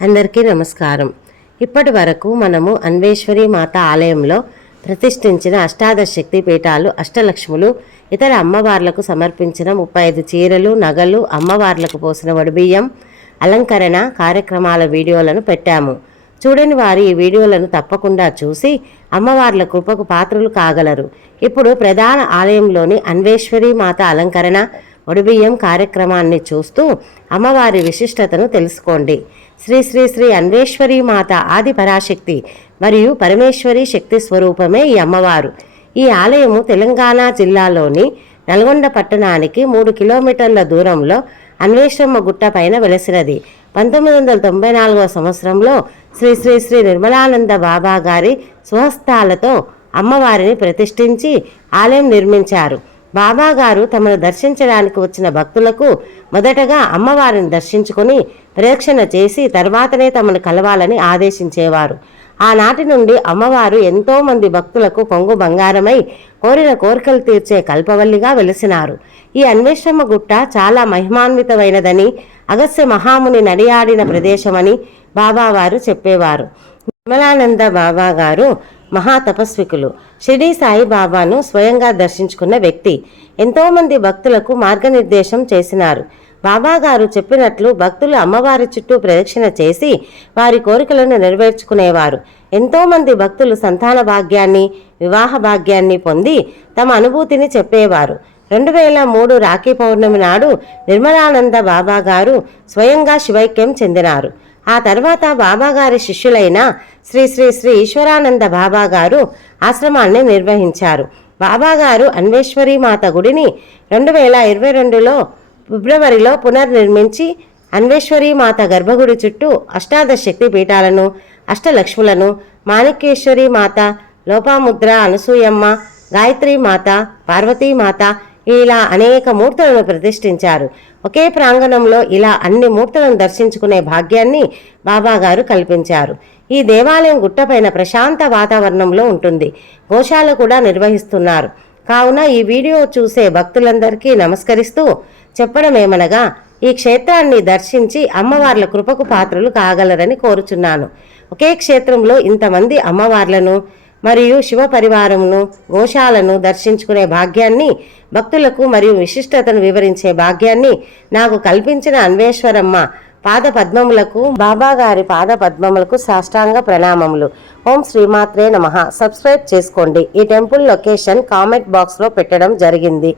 అందరికీ నమస్కారం. ఇప్పటి వరకు మనము అన్వేశ్వరి మాత ఆలయంలో ప్రతిష్ఠించిన అష్టాదశ శక్తి పీఠాలు, అష్టలక్ష్ములు, ఇతర అమ్మవార్లకు సమర్పించిన 35 చీరలు, నగలు, అమ్మవార్లకు పోసిన వడిబియ్యం, అలంకరణ కార్యక్రమాల వీడియోలను పెట్టాము. చూడని వారు ఈ వీడియోలను తప్పకుండా చూసి అమ్మవార్ల కృపకు పాత్రలు కాగలరు. ఇప్పుడు ప్రధాన ఆలయంలోని అన్వేశ్వరి మాత అలంకరణ వడిబియ్యం కార్యక్రమాన్ని చూస్తూ అమ్మవారి విశిష్టతను తెలుసుకోండి. శ్రీ శ్రీ శ్రీ అన్వేశ్వరి మాత ఆది పరాశక్తి మరియు పరమేశ్వరి శక్తి స్వరూపమే ఈ అమ్మవారు. ఈ ఆలయము తెలంగాణ జిల్లాలోని నల్గొండ పట్టణానికి 3 కిలోమీటర్ల దూరంలో అన్వేషమ్మ గుట్ట పైన వెలసినది. 1994 సంవత్సరంలో శ్రీ శ్రీ శ్రీ నిర్మలానంద బాబా గారి స్వహస్తాలతో అమ్మవారిని ప్రతిష్ఠించి ఆలయం నిర్మించారు. బాబా గారు తమను దర్శించడానికి వచ్చిన భక్తులకు మొదటగా అమ్మవారిని దర్శించుకొని ప్రదక్షిణ చేసి తర్వాతనే తమను కలవాలని ఆదేశించేవారు. ఆనాటి నుండి అమ్మవారు ఎంతోమంది భక్తులకు కొంగు బంగారమై కోరిన కోరికలు తీర్చే కల్పవల్లిగా వెలిసినారు. ఈ అన్వేషమ్మ గుట్ట చాలా మహిమాన్వితమైనదని, అగస్త్య మహాముని నడియాడిన ప్రదేశమని బాబావారు చెప్పేవారు. నిర్మలానంద బాబా గారు మహాతపస్వికులు. షిరిడి సాయిబాబాను స్వయంగా దర్శించుకున్న వ్యక్తి. ఎంతోమంది భక్తులకు మార్గనిర్దేశం చేసినారు. బాబా గారు చెప్పినట్లు భక్తులు అమ్మవారి చుట్టూ ప్రదక్షిణ చేసి వారి కోరికలను నెరవేర్చుకునేవారు. ఎంతోమంది భక్తులు సంతాన భాగ్యాన్ని, వివాహ భాగ్యాన్ని పొంది తమ అనుభూతిని చెప్పేవారు. 2003 రాఖీ పౌర్ణమి నాడు నిర్మలానంద బాబా గారు స్వయంగా శివైక్యం చెందినారు. ఆ తర్వాత బాబాగారి శిష్యులైన శ్రీ శ్రీ శ్రీ ఈశ్వరానంద బాబా గారు ఆశ్రమాన్ని నిర్వహించారు. బాబాగారు అన్వేశ్వరి మాత గుడిని 2022లో ఫిబ్రవరిలో పునర్నిర్మించి అన్వేశ్వరి మాత గర్భగుడి చుట్టూ అష్టాదశ శక్తి పీఠాలను, అష్టలక్ష్ములను, మాణిక్యేశ్వరి మాత, లోపాముద్ర, అనసూయమ్మ, గాయత్రి మాత, పార్వతీమాత ఇలా అనేక మూర్తులను ప్రతిష్ఠించారు. ఒకే ప్రాంగణంలో ఇలా అన్ని మూర్తులను దర్శించుకునే భాగ్యాన్ని బాబాగారు కల్పించారు. ఈ దేవాలయం గుట్టపైన ప్రశాంత వాతావరణంలో ఉంటుంది. గోశాల కూడా నిర్వహిస్తున్నారు. కావున ఈ వీడియో చూసే భక్తులందరికీ నమస్కరిస్తూ చెప్పడమేమనగా, ఈ క్షేత్రాన్ని దర్శించి అమ్మవార్ల కృపకు పాత్రలు కాగలరని కోరుచున్నాను. ఒకే క్షేత్రంలో ఇంతమంది అమ్మవార్లను మరియు శివ పరివారమును, గోశాలను దర్శించుకునే భాగ్యాన్ని, భక్తులకు మరియు విశిష్టతను వివరించే భాగ్యాన్ని నాకు కల్పించిన అన్వేశ్వరమ్మ పాద పద్మములకు, బాబాగారి పాద పద్మములకు సాష్టాంగ ప్రణామములు. ఓం శ్రీమాత్రే నమః. సబ్స్క్రైబ్ చేసుకోండి. ఈ టెంపుల్ లొకేషన్ కామెంట్ బాక్స్లో పెట్టడం జరిగింది.